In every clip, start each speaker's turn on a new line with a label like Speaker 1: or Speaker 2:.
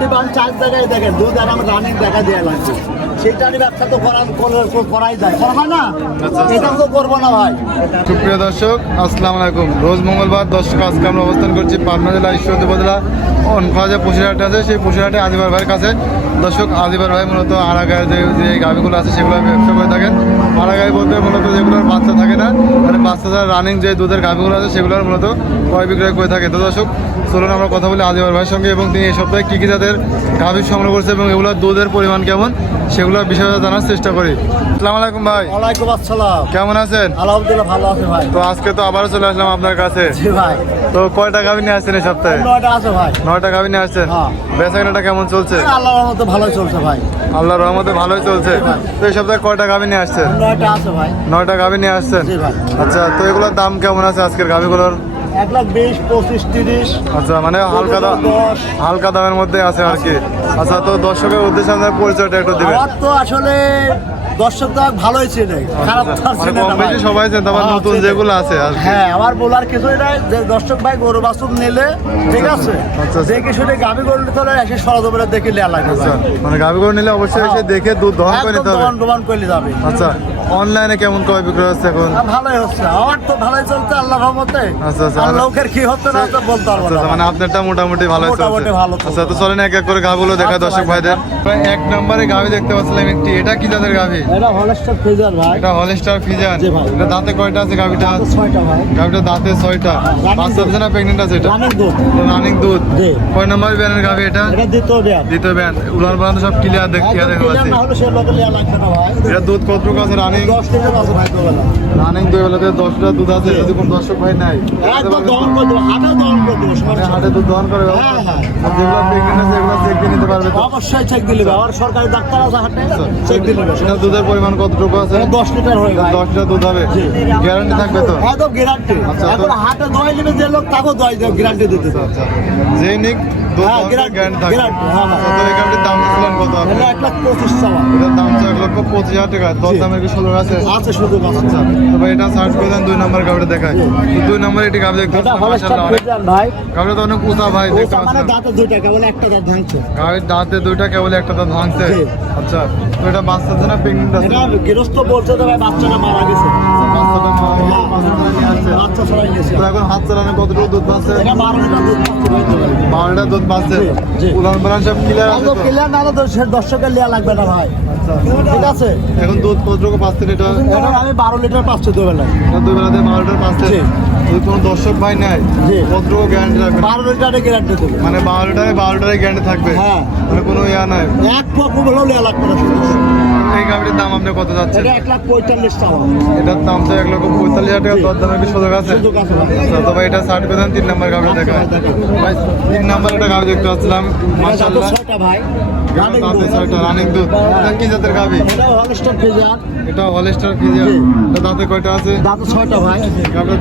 Speaker 1: চারটি চার জায়গায় আমার রানিং দেখা দেওয়া ব্যবসা তো করা করে- করাই যায়। করা হয় না?
Speaker 2: আচ্ছা।
Speaker 1: এটা তো করব না ভাই।
Speaker 2: সুপ্রিয় দর্শক আসসালামু আলাইকুম। রোজ মঙ্গলবার দর্শক আজকে আমরা অবস্থান করছি পাবনা জেলা ঈশ্বরদী উপজেলা অনফা যে পশুরহাট আছে। সেই পশুরহাটে আদিবার ভাইয়ের কাছে। দর্শক আদিবার ভাই মূলত আড়াগায় যে যে গাভিগুলো আছে সেগুলো ব্যবসা করে থাকেন। আড়াগায় বলতে মূলত যেগুলোর বাচ্চা থাকে না বাচ্চা ছাড়া রানিং যে দুধের গাভিগুলো আছে সেগুলোর মূলত ক্রয় বিক্রয় করে থাকে। তো দর্শক চলুন আমরা কথা বলি আদিবার ভাইয়ের সঙ্গে এবং তিনি এই সপ্তাহে কী কী জাতের গাভি সংগ্রহ করছে এবং এগুলোর দুধের পরিমাণ কেমন সেগুলোর বিষয়ে জানার চেষ্টা করি। আসসালামু আলাইকুম ভাই।
Speaker 1: ওয়ালাইকুম আসসালাম।
Speaker 2: কেমন আছেন?
Speaker 1: আলহামদুলিল্লাহ ভালো আছে ভাই।
Speaker 2: তো আজকে তো আবারও চলে আসলাম আপনার কাছে।
Speaker 1: জি ভাই।
Speaker 2: তো কয়টা গাভি নিয়ে আসছেন এই সপ্তাহে?
Speaker 1: নয়টা আছে ভাই।
Speaker 2: নয়টা গাভি নিয়ে আসছেন?
Speaker 1: হ্যাঁ।
Speaker 2: বেচাকেনাটা কেমন চলছে?
Speaker 1: আল্লাহর মতো ভালোই চলছে ভাই।
Speaker 2: আল্লাহর রহমতে ভালোই চলছে। তো এই সপ্তাহে কয়টা গাভি নিয়ে আসছেন?
Speaker 1: নয়টা আছে ভাই।
Speaker 2: নয়টা গাভি নিয়ে আসছেন?
Speaker 1: জি ভাই।
Speaker 2: আচ্ছা তো এগুলোর দাম কেমন আছে আজকের গাভিগুলোর?
Speaker 1: এক লাখ বিশ পঁচিশ তিরিশ।
Speaker 2: আচ্ছা মানে হালকা দাম হালকা দামের মধ্যে আছে আর কি। আচ্ছা তো দর্শকের উদ্দেশ্যে পরিচয়টা একটু দিবেন।
Speaker 1: আমার তো আসলে দর্শক তো ভালোই চেনে খারাপ তো আর
Speaker 2: মানে কম বেশি। সবাই চেন তারপর
Speaker 1: হ্যাঁ,
Speaker 2: নতুন যেগুলো আছে
Speaker 1: হ্যাঁ আমার বলার নাই যে দর্শক ভাই গরু বাছুর নিলে ঠিক আছে?
Speaker 2: আচ্ছা।
Speaker 1: দেখে শুনে গাভি গরু নিতে হলে এসে সরজমিনে দেখে নেওয়া লাগবে
Speaker 2: আচ্ছা। মানে গাভিগুলো নিলে অবশ্যই এসে দেখে দুধ দহন করে নিতে হবে।
Speaker 1: দোকান করলে যাবে।
Speaker 2: আচ্ছা অনলাইনে কেমন ক্রয় বিক্রয় হচ্ছে এখন?
Speaker 1: ভালোই হচ্ছে। আমার তো ভালোই চলছে আল্লাহ রহমতে।
Speaker 2: আচ্ছা, আচ্ছা।
Speaker 1: আর লোকের কি হচ্ছে না হচ্ছে বলতে পারব না।
Speaker 2: আচ্ছা, মানে আপনারটা মোটামুটি ভালো
Speaker 1: মোটামুটি ভালো
Speaker 2: আচ্ছা তো চলেন এক এক করে গাভিগুলো দেখা
Speaker 1: আচ্ছা,
Speaker 2: দর্শক ভাইদের। প্রায় এক নম্বরে গাভি দেখতে পাচ্ছিলাম একটি। এটা কি জাতের গাভি?
Speaker 1: এটা হলস্টার ফ্রিজার ভাই।
Speaker 2: এটা হলস্টার ফিজান। এটা দাঁতে কয়টা আছে গাভিটা?
Speaker 1: তো ছয়টা ভাই।
Speaker 2: গাভিটা দাঁতে ছয়টা। বাচ্চা
Speaker 1: দুধ।
Speaker 2: আছে না প্রেগনেন্ট আছে এটা?
Speaker 1: রানিং দুধ।
Speaker 2: রানিং দুধ। কয় নম্বর ব্যানের গাভি এটা?
Speaker 1: এটা দ্বিতীয় দেয়া
Speaker 2: দ্বিতীয় ব্যান উলান পালান সব ক্লিয়ার দেখ ক্লিয়ার দেখতে পাচ্ছি এটা দুধ কতটুকু আছে রানিং? রানিং দুই বেলাতে দুধ আছে যদি কোনো দর্শক ভাই নাই।
Speaker 1: হাটে
Speaker 2: দুধ দহন করে। যেগুলো প্রেগনেন্ট আছে এগুলো চেক দিয়ে নিতে পারবে
Speaker 1: অবশ্যই চেক দিলে আমার সরকারি ডাক্তার আছে হাটে চেক দিলে
Speaker 2: এটা দুধের পরিমাণ কতটুকু আছে?
Speaker 1: দশ লিটার হয়ে
Speaker 2: এটা
Speaker 1: যায়
Speaker 2: দুধ হবে। গ্যারান্টি থাকবে তো?
Speaker 1: একদম গ্যারান্টি এখন হাটে দোয়াই নেবে যে লোক তাকেও দোয়াই দেবে গ্যারান্টি দিতে।
Speaker 2: আচ্ছা যেই নিক
Speaker 1: হ্যাঁ, হ্যাঁ, হ্যাঁ।
Speaker 2: আচ্ছা, তো এই গাড়ির দাম ছিলেন কত?
Speaker 1: এক লাখ পঁচিশ
Speaker 2: এটার দাম হচ্ছে এক লক্ষ পঁচিশ হাজার টাকা। দশ দামের কি ষোলো আছে?
Speaker 1: আছে শুধু
Speaker 2: আচ্ছা।
Speaker 1: আচ্ছা
Speaker 2: এটা সার্চ করে দেন দুই নম্বর দেখায়। দুই নম্বরে এটি দেখতে মাশাআল্লাহ,
Speaker 1: ভাই।
Speaker 2: তো অনেক উঁচা ভাই দেখতে
Speaker 1: ওটা মানে দাঁতে দুইটা কেবল একটা দাঁত ভাঙছে।
Speaker 2: গাড়ির দাঁতে দুইটা কেবল একটা দাঁত ভাঙছে। আচ্ছা তো এটা বাচ্চা আছে না প্রেগনেন্ট আছে।
Speaker 1: এটা গৃহস্থ বলছে তো ভাই বাচ্চাটা মারা গেছে।
Speaker 2: বাচ্চাটা মা- বাচ্চাটা
Speaker 1: বাচ্চা ছড়াই গেছে।
Speaker 2: তো এখন হাত চালানো কতটুকু দুধ পাচ্ছে?
Speaker 1: এটা দুধ পাচ্ছে ভাই। দুবেলা।
Speaker 2: বারোটা দুধ পাচ্ছে।
Speaker 1: জি, জি।
Speaker 2: উলান পালান সব ক্লিয়ার আছে তো?
Speaker 1: ক্লিয়ার না হলে তো দর্শকের লেয়া লাগবে না ভাই।
Speaker 2: আচ্ছা
Speaker 1: ঠিক আছে?
Speaker 2: এখন দুধ কতটুকু পাচ্ছেন এটা
Speaker 1: এটা আমি বারো লিটার পাচ্ছি দুবেলায়।
Speaker 2: এটা দুই বেলাতে বারোটার পাচ্ছে। যদি কোনো দর্শক ভাই নেয়। কতটুকু গ্যারান্টি রাখবে
Speaker 1: বারো লিটারে গ্যারান্টি দেবে।
Speaker 2: মানে বারো বারোটায় গ্যারান্টি থাকবে?
Speaker 1: হ্যাঁ।
Speaker 2: মানে কোনো ইয়া নাই?
Speaker 1: এক পক্ষ বলেও লাগবে না।
Speaker 2: এই আপনি কত যাচ্ছেন
Speaker 1: এটা লাখ টাকা।
Speaker 2: এটার দাম তো এক লক্ষ পঁয়তাল্লিশ হাজার টাকা
Speaker 1: জি।
Speaker 2: দর দামের কি সুযোগ আছে?
Speaker 1: সুযোগ আছে ভাই।
Speaker 2: আচ্ছা, এটা ষাট পেতেন তিন নম্বর গাড়ি দেখা
Speaker 1: আচ্ছা,
Speaker 2: ভাই তিন নম্বর একটা গাড়ি দেখতে পাচ্ছিলাম
Speaker 1: এটা ভাই। রানিং দুধ।
Speaker 2: এটা কি জাতের গাভি?
Speaker 1: এটা হলস্টার ফ্রিজার
Speaker 2: এটা হলেস্টার ফিজিয়ান এটা দাঁতে কয়টা আছে?
Speaker 1: দাঁতে ছয়টা ভাই।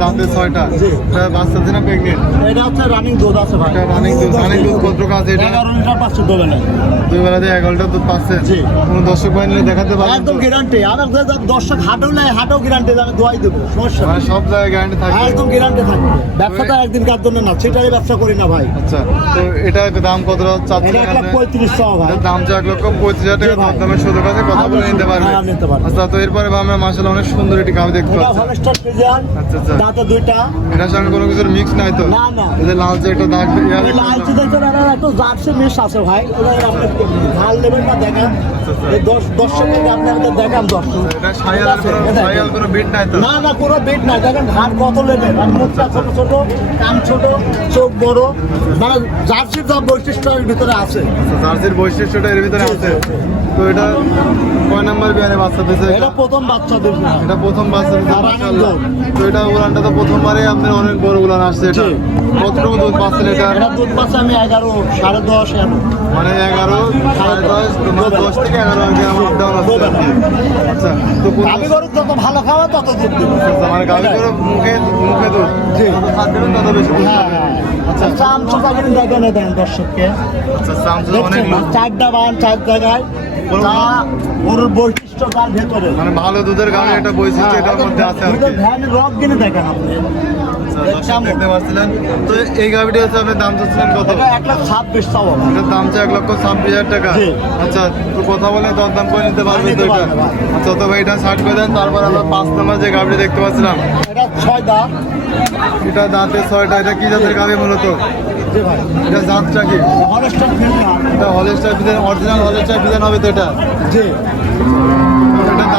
Speaker 2: দাঁতে এটা বাচ্চা
Speaker 1: এটা হচ্ছে রানিং দুধ আছে ভাই।
Speaker 2: এটা রানিং দুধ রানিং দুধ কতটুকু আছে এটা?
Speaker 1: লিটার
Speaker 2: লিটার দুধ পাচ্ছে। কোনো দর্শক ভাই নিলে দেখাতে পারবেন
Speaker 1: একদম গ্যারান্টি। আমার দর্শক হাটেও নেয় হাটেও গ্যারান্টি আমি দোয়াই দেবো সমস্যা নেই।
Speaker 2: মানে সব জায়গায় গ্যারান্টি থাকবে।
Speaker 1: একদম গ্যারান্টি থাকবে। ব্যবসাটা একদিন কার জন্য না সেটাই ব্যবসা করি না ভাই।
Speaker 2: আচ্ছা তো এটার দাম কতটা
Speaker 1: এটা
Speaker 2: চাচ্ছিলেন
Speaker 1: এক লাখ পঁয়ত্রিশ টাকা ভাই।
Speaker 2: দাম যে এক লক্ষ পঁয়ত্রিশ হাজার টাকা
Speaker 1: ভাই।
Speaker 2: দামের সুযোগ আছে কথা বলে নিতে পারবে।
Speaker 1: হ্যাঁ।
Speaker 2: আচ্ছা তো এরপরে আমরা মাসাল অনেক সুন্দর একটি গাভি দেখতে
Speaker 1: এটা
Speaker 2: পাচ্ছি। আচ্ছা আচ্ছা।
Speaker 1: দাঁতে দুইটা।
Speaker 2: এটার সঙ্গে কোনো কিছুর মিক্স নাই তো?
Speaker 1: না, না।
Speaker 2: এই যে লালচে একটা দাগ দেখতে
Speaker 1: লালচি এটা একটু জার্সি মিস আছে ভাই। নেবেন না দেখান। দেখান দর্শক
Speaker 2: কোনো
Speaker 1: না না বেড নাই। দেখেন ঘাট কত নেবেন মুখটা ছোট ছোট কান ছোট চোখ বড়। মানে জার্সির যা বৈশিষ্ট্য এর ভিতরে আছে।
Speaker 2: আচ্ছা, জার্সির বৈশিষ্ট্যটা এর ভিতরে আছে। তো এটা কয় নাম্বার বাচ্চা দিয়েছে
Speaker 1: এটা? প্রথম বাচ্চা
Speaker 2: এটা প্রথম বাচ্চা দিয়েছে। তো এটা উড়ানটা তো প্রথমবারে আপনার অনেক বড় উড়ান আসছে এটা। কতটুকু দুধ পাচ্ছেন এটা?
Speaker 1: এটা দুধ পাচ্ছে আমি এগারো সাড়ে দশ
Speaker 2: মানে এগারো সাড়ে দশ দশ থেকে এগারো আর আপ ডাউন আসছে আচ্ছা তো কোন-
Speaker 1: গরু যত ভালো খাওয়া তত দুধ দেবো।
Speaker 2: মানে মুখে মুখে দুধ।
Speaker 1: জি।
Speaker 2: খাদ দেবেন তত বেশি
Speaker 1: হ্যাঁ হ্যাঁ
Speaker 2: আচ্ছা
Speaker 1: আচ্ছা চাম চোখা কিন্তু দেখেন দেন দর্শককে।
Speaker 2: আচ্ছা সামসুং অনেক
Speaker 1: দেখছেন না?
Speaker 2: লোক।
Speaker 1: চারটা বান চার জায়গায়। গরুর বৈশিষ্ট্য তার ভেতরে।
Speaker 2: মানে ভালো দুধের গাড়ি একটা বৈশিষ্ট্য এটার মধ্যে আছে আর কি।
Speaker 1: ভ্যান রক কিনে দেখেন আপনি।
Speaker 2: দর্শক দেখতে পাচ্ছিলেন। তো এই গাভিটি হচ্ছে আপনি দাম চাচ্ছিলেন কত?
Speaker 1: এক লাখ ছাব্বিশ
Speaker 2: এটার দাম হচ্ছে এক লক্ষ ছাব্বিশ হাজার টাকা। আচ্ছা তো কথা বলে দরদাম করে নিতে পারবেন তো এটা? আচ্ছা তো এটা ষাট করে দেন তারপর আমরা পাঁচ নম্বর যে গাভিটি দেখতে পাচ্ছিলাম।
Speaker 1: এটা ছয় দাম
Speaker 2: এটা দাঁতে ছয়টা এটা কি জাতের গাভি মূলত? এটা জাতটা কি?
Speaker 1: হলস্টার
Speaker 2: এটা হলেস্টার বিধান অরিজিনাল হলেস্টার বিধান হবে তো এটা?
Speaker 1: জি।
Speaker 2: এটা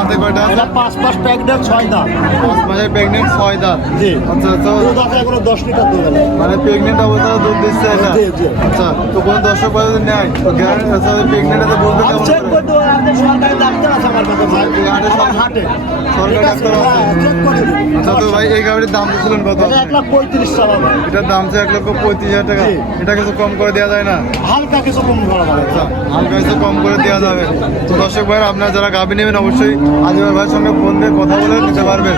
Speaker 2: দাঁতে কয়টা
Speaker 1: এটা পাঁচ পাঁচ প্যাকেটের ছয় দাম
Speaker 2: পাঁচ মাসের প্রেগনেন্ট ছয় দাঁত।
Speaker 1: জি।
Speaker 2: আচ্ছা তো
Speaker 1: দুধ আছে এগুলো দশ লিটার দুধ
Speaker 2: মানে প্রেগনেন্ট অবস্থায় দুধ দিচ্ছে এটা
Speaker 1: জি, জি।
Speaker 2: আচ্ছা তো কোন দর্শক ভাই যদি নেয় তো গ্যারান্টি আছে প্রেগনেন্ট আছে বুঝবে কেমন
Speaker 1: চেক
Speaker 2: করে?
Speaker 1: করে দেবো একদম সরকারি ডাক্তার আছে আমার কাছে ভাই। আমার হাটে।
Speaker 2: সরকারি ডাক্তার আছে?
Speaker 1: হ্যাঁ, করে দেবো।
Speaker 2: আচ্ছা তো ভাই এই গাড়ির দাম ছিলেন কত?
Speaker 1: এক লাখ পঁয়ত্রিশ ভাই
Speaker 2: এটার দাম হচ্ছে এক লক্ষ পঁয়ত্রিশ হাজার টাকা। এটা কিছু কম করে দেওয়া যায় না?
Speaker 1: হালকা কিছু কম করা যাবে
Speaker 2: আচ্ছা হালকা কিছু কম করে দেওয়া যাবে। তো দর্শক ভাই আপনারা যারা গাভি নেবেন অবশ্যই আজিমার ভাইয়ের সঙ্গে ফোন দিয়ে কথা বলে নিতে পারবেন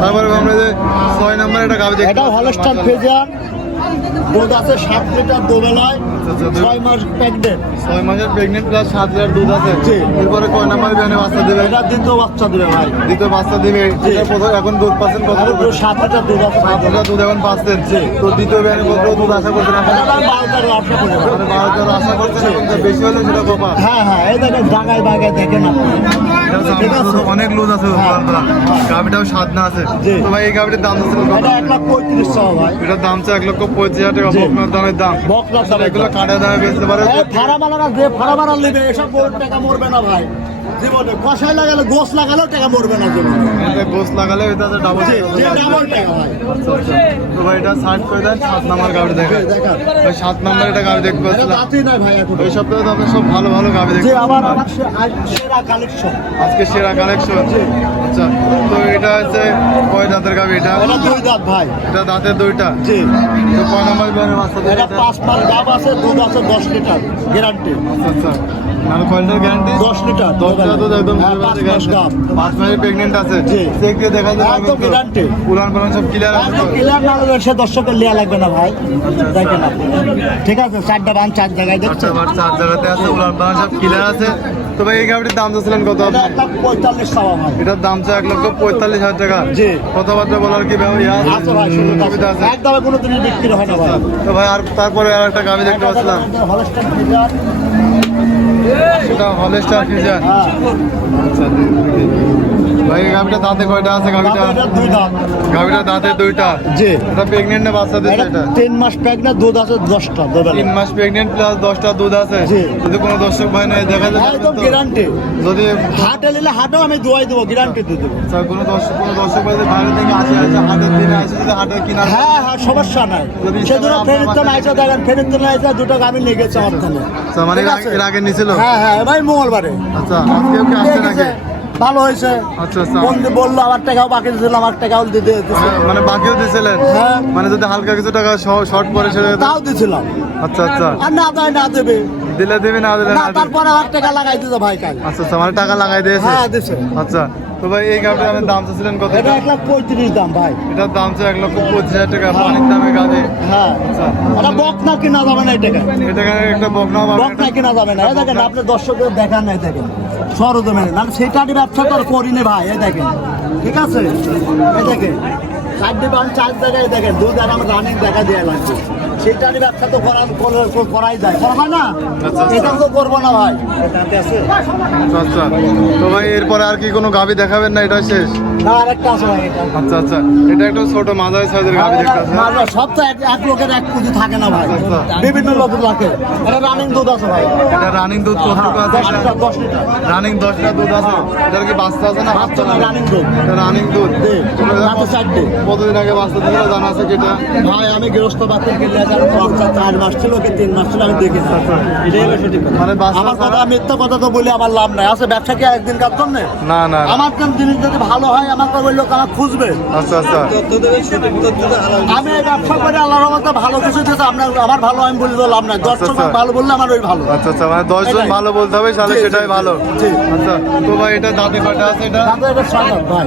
Speaker 2: তারপরে আমরা যে ছয় নম্বরে একটা গাভি দেখি
Speaker 1: এটা হলস্টার
Speaker 2: মাশাআল্লাহ।
Speaker 1: দুধ আছে সাত লিটার
Speaker 2: আচ্ছা,
Speaker 1: ছয় মাস প্রেগনেন্ট
Speaker 2: ছয় মাসের প্রেগনেন্ট প্লাস সাত লিটার দুধ আছে।
Speaker 1: জি।
Speaker 2: এরপরে কয় নাম্বার বিয়ানে বাচ্চা দেবে?
Speaker 1: এটা দ্বিতীয় বাচ্চা দেবে ভাই।
Speaker 2: দ্বিতীয় বাচ্চা দিবে।
Speaker 1: জি।
Speaker 2: প্রথম এখন দুধ পাচ্ছেন কত
Speaker 1: সাত লিটার দুধ আছে।
Speaker 2: সাত লিটার দুধ এখন পাচ্ছেন। তো দ্বিতীয় বিয়ানে কত দুধ আশা করছেন আপনারা
Speaker 1: বারো টাকা ব্যবসা করি ভাই।
Speaker 2: মানে বারো তেরো আশা করছেন বেশি হলে সেটা গোপা
Speaker 1: হ্যাঁ হ্যাঁ এই দেখেন জায়গায় বাগায় দেখেন আছে?
Speaker 2: অনেক লুজ আছে
Speaker 1: হ্যাঁ।
Speaker 2: গাভিটাও স্বাদ না আছে।
Speaker 1: জি।
Speaker 2: তো ভাই এই গাভিটার দাম
Speaker 1: এটা এক লাখ পঁয়ত্রিশ ভাই।
Speaker 2: এটার দাম হচ্ছে এক লক্ষ পঁয়ত্রিশ হাজার টাকা। বকনার দামের দাম
Speaker 1: বকনার
Speaker 2: এগুলো
Speaker 1: দাম।
Speaker 2: দামে বেচতে পারে
Speaker 1: ফাড়া মালারা যে ফাড়া মালার নেবে এসব টাকা মরবে না ভাই জীবনে কষাই লাগালে গোস লাগালেও টাকা মরবে না জীবনে।
Speaker 2: এতে গোস লাগালে এটা ডাবল
Speaker 1: ডাবল টাকা। ভাই।
Speaker 2: আচ্ছা আচ্ছা। তো ভাই এটা ষাট করে দেন সাত নাম্বার নাম্বার এটা
Speaker 1: ভাই এখন।
Speaker 2: ওই সপ্তাহে তো সব ভালো ভালো
Speaker 1: আবার সেরা কালেকশন
Speaker 2: আজকে সেরা কালেকশন আচ্ছা তো এটা হচ্ছে কয় দাঁতের গাভি এটা?
Speaker 1: দুই দাঁত ভাই।
Speaker 2: এটা দাঁতের দুইটা?
Speaker 1: জি।
Speaker 2: তো কয় নাম্বার
Speaker 1: এটা? পাঁচ আছে দুধ আছে দশ লিটার গ্যারান্টি
Speaker 2: আচ্ছা আচ্ছা। মানে কয় লিটার গ্যারান্টি
Speaker 1: দশ লিটার
Speaker 2: দশ লিটার। দুধ একদম
Speaker 1: হ্যাঁ, পাঁচ মাস
Speaker 2: পাঁচ আছে।
Speaker 1: জি।
Speaker 2: চেক দিয়ে দেখা যায়
Speaker 1: একদম
Speaker 2: সব ক্লিয়ার আছে
Speaker 1: ক্লিয়ার না হলে সে দর্শকের লিয়া লাগবে না ভাই। দেখেন আপনি। ঠিক আছে চারটা বান চার জায়গায় দেখছেন।
Speaker 2: চার জায়গাতে আছে উলান পালান সব ক্লিয়ার আছে। তো ভাই এই গাড়ির দাম চাচ্ছিলেন কত?
Speaker 1: পঁয়তাল্লিশ
Speaker 2: এটার দাম চাই এক লক্ষ পঁয়তাল্লিশ হাজার টাকা।
Speaker 1: জি।
Speaker 2: কথাবার্তা বলার কি ব্যবহার
Speaker 1: ভাই কোনো বিক্রি হয় না
Speaker 2: তো আর তারপরে আর একটা গাড়ি দেখতে পাচ্ছিলাম। সেটা হলেস্টার ফিজার আচ্ছা ভাই এই দাঁতে কয়টা আছে?
Speaker 1: তারপরে দাঁত
Speaker 2: দুইটা।
Speaker 1: জি।
Speaker 2: এটা প্রেগনেন্ট না বাচ্চা দিচ্ছে
Speaker 1: এটা তিন মাস প্রেগনেন্ট দুধ আছে দশটা
Speaker 2: তিন মাস প্রেগনেন্ট প্লাস দশটা দুধ আছে। যদি কোনো দর্শক ভাই নাই দেখা
Speaker 1: একদম গ্যারান্টি
Speaker 2: যদি
Speaker 1: হাটে নিলে হাটেও আমি দোয়াই দেবো গ্যারান্টি দিয়ে দেবো।
Speaker 2: আচ্ছা, কোনো দর্শক কোনো দর্শক যদি বাইরে থেকে আসে আসে হাটের দিনে আসে যদি হাটের কিনা
Speaker 1: হ্যাঁ হ্যাঁ সমস্যা নাই।
Speaker 2: যদি
Speaker 1: সেদিন ফেরিত
Speaker 2: বাসায়-
Speaker 1: নাইছে দেখেন ফেরিত নাইছে দুটো গাভী নিয়ে গেছে আমার থানে
Speaker 2: আচ্ছা, মানে এর আগে- আগে
Speaker 1: হ্যাঁ হ্যাঁ ভাই মঙ্গলবারে।
Speaker 2: আচ্ছা আজকে কি আসছে নাকি?
Speaker 1: ভালো হয়েছে।
Speaker 2: আচ্ছা আচ্ছা।
Speaker 1: বন্ধু বলল আমার টাকাও বাকি দিয়েছিল আমার টাকাও দিতে দিতেছে।
Speaker 2: মানে- বাকিও দিয়েছিলেন
Speaker 1: হ্যাঁ।
Speaker 2: মানে যদি হালকা কিছু টাকা শর্ট পরে সেটা
Speaker 1: তাও দিছিলাম।
Speaker 2: আচ্ছা আচ্ছা।
Speaker 1: আর না দেয় না দেবে।
Speaker 2: দিলে দিবি না দিলে
Speaker 1: না
Speaker 2: না
Speaker 1: তারপরে আমার টাকা লাগাই দিতে ভাই কাল।
Speaker 2: আচ্ছা আচ্ছা মানে টাকা লাগাই দিয়েছে
Speaker 1: হ্যাঁ দিছে।
Speaker 2: আচ্ছা তো ভাই এই গাড়িটার আপনি দাম চাচ্ছিলেন কত?
Speaker 1: এটা এক লাখ পঁয়ত্রিশ দাম ভাই।
Speaker 2: এটার দাম হচ্ছে এক লক্ষ পঁচিশ হাজার টাকা অনেক দামে গাড়ি।
Speaker 1: হ্যাঁ।
Speaker 2: আচ্ছা।
Speaker 1: এটা বক না কিনা যাবে না এই টাকা
Speaker 2: এটা একটা বকনাও পাবেন
Speaker 1: বক না কিনা যাবে না। এই দেখেন আপনি দর্শকদের দেখান নাই দেখেন। সরজমেনে না সেটারই ব্যবসা তো আর করি না ভাই এই দেখেন। ঠিক আছে? এই দেখেন। চারটি পান চার জায়গায় দেখেন দুধ আর আমার রানিং দেখা দেওয়া লাগবে। ব্যবসা তো করা করা- করাই যায়। করা হয় না?
Speaker 2: আচ্ছা, আচ্ছা।
Speaker 1: এটা তো করব না ভাই।
Speaker 2: আচ্ছা আচ্ছা। তো ভাই এরপরে আর কি কোনো গাভি দেখাবেন না? এটা শেষ।
Speaker 1: না আরেকটা আছে ভাই এটা।
Speaker 2: আচ্ছা আচ্ছা। এটা একটা ছোট মাঝারি সাইজের গাভি দেখতে
Speaker 1: না, না, সব তো এক- লোকের এক পুঁজি থাকে না ভাই। বিভিন্ন লোক এটা রানিং দুধ আছে ভাই।
Speaker 2: এটা রানিং দুধ কতটুকু আছে?
Speaker 1: দশ লিটার দশ লিটার।
Speaker 2: রানিং দশটা দুধ আছে? এটার কি বাচ্চা আছে না
Speaker 1: বাচ্চা না, running দুধ।
Speaker 2: এটা রানিং দুধ। কতদিন আগে বাচ্চা দিলে জানা আছে কি এটা?
Speaker 1: ভাই আমি গৃহস্থ বাচ্চা কিনলে চার মাস ছিল কি তিন মাস ছিল আমি দেখি এটাই হলো সঠিক কথা।
Speaker 2: মানে বাচ্চা
Speaker 1: আমার কথা মিথ্যা কথা তো বলে আমার লাভ নাই। আছে ব্যবসা কি একদিন কাজ জন্য
Speaker 2: না না না।
Speaker 1: আমার কোন জিনিস যদি ভালো হয় আমার তো ওই আমার খুঁজবে।
Speaker 2: আচ্ছা আচ্ছা।
Speaker 1: আমি এই ব্যবসা করে আল্লাহর রহমতে ভালো কিছু দিতে আপনার আমার ভালো আমি বলে লাভ নাই। দর্শক
Speaker 2: আচ্ছা।
Speaker 1: ভালো বললে আমার ওই ভালো।
Speaker 2: আচ্ছা আচ্ছা মানে দশজন। ভালো বলতে হবে তাহলে সেটাই ভালো। আচ্ছা তো ভাই এটা দাঁতে কয়টা আছে এটা?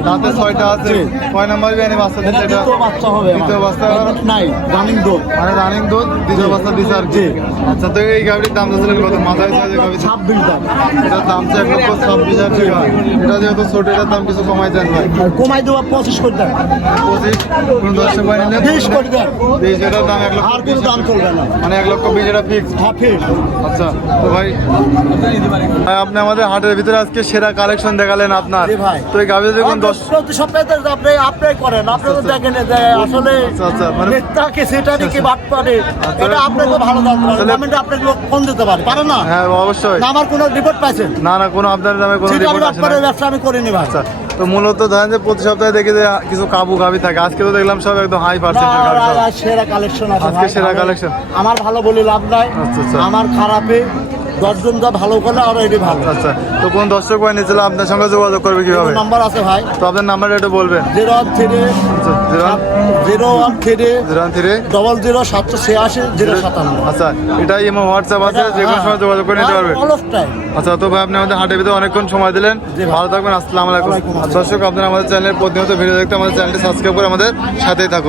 Speaker 2: দাঁতে ছয়টা আছে। কয় নাম্বার বিয়ানি বাচ্চা
Speaker 1: এটা
Speaker 2: দিচ্ছে এটা
Speaker 1: দ্বিতীয় বাচ্চা হবে
Speaker 2: দ্বিতীয় বাচ্চা
Speaker 1: নাই রানিং
Speaker 2: মানে রানিং রানিং দুধ দ্বিতীয় অবস্থা দিছে আর কি আচ্ছা তো এই গাভিটির দাম কত? মাথায় সাইজে
Speaker 1: ছাব্বিশ দাম।
Speaker 2: এটার দাম চাই এক লক্ষ ছাব্বিশ হাজার টাকা। এটা যেহেতু ছোট এটার দাম কিছু কমাই দেন ভাই।
Speaker 1: কমাই পঁচিশ করে দেন
Speaker 2: পঁচিশ কোন নিলে
Speaker 1: বিশ করে দেন।
Speaker 2: বিশ এটার দাম এক লক্ষ
Speaker 1: আর কোনো দাম চলবে না।
Speaker 2: মানে এক লক্ষ বিশ এটা ফিক্স
Speaker 1: হাফিজ
Speaker 2: আচ্ছা তো ভাই আপনি আমাদের হাটের ভিতরে আজকে সেরা কালেকশন দেখালেন আপনার। তো এই গাভি দেখুন দশ
Speaker 1: প্রতি সপ্তাহে আপনি আপনি করেন। আপনি তো দেখেন যে আসলে
Speaker 2: আচ্ছা, আচ্ছা, মানে-
Speaker 1: নেতাকে সেটা কি বাদ এটা আপনাকে ভালো দরকার গভর্নমেন্ট আপনাকে ফোন দিতে পারে। পারে না?
Speaker 2: হ্যাঁ অবশ্যই।
Speaker 1: না আমার কোনো রিপোর্ট পাইছেন?
Speaker 2: না না কোনো আপনার নামে কোনো রিপোর্ট আছে না।
Speaker 1: ব্যবসা আমি করে নিব
Speaker 2: আচ্ছা তো মূলত ধরেন যে প্রতি সপ্তাহে দেখি যে কিছু কাবু কাবি থাকে। আজকে তো দেখলাম সব একদম হাই
Speaker 1: আর সেরা কালেকশন আছে
Speaker 2: আজকে সেরা কালেকশন
Speaker 1: আমার ভালো বলে লাভ নাই।
Speaker 2: আচ্ছা, আচ্ছা।
Speaker 1: আমার খারাপে দশজন যা ভালো করলে আর এটি ভালো।
Speaker 2: আচ্ছা তো কোন দর্শক ভাই নিয়েছিল আপনার সঙ্গে যোগাযোগ করবে কীভাবে?
Speaker 1: নাম্বার আছে ভাই।
Speaker 2: তো আপনার নাম্বারটা একটু বলবেন।
Speaker 1: জিরো ওয়ান থ্রি
Speaker 2: আচ্ছা zero
Speaker 1: zero one three
Speaker 2: zero three
Speaker 1: double zero সাতশো ছিয়াশি জিরো সাতান্ন।
Speaker 2: আচ্ছা এটা ইমো হোয়াটসঅ্যাপ আছে যে কোনো সময় যোগাযোগ করে নিতে
Speaker 1: অফ টাইম
Speaker 2: আচ্ছা তো ভাই আপনি আমাদের হাটের ভিতরে অনেকক্ষণ সময় দিলেন। ভালো থাকবেন আসসালামু আলাইকুম। দর্শক আপনারা আমাদের চ্যানেলের প্রতিনিয়ত ভিডিও দেখতে আমাদের চ্যানেলটি সাবস্ক্রাইব করে আমাদের সাথেই থাকুন।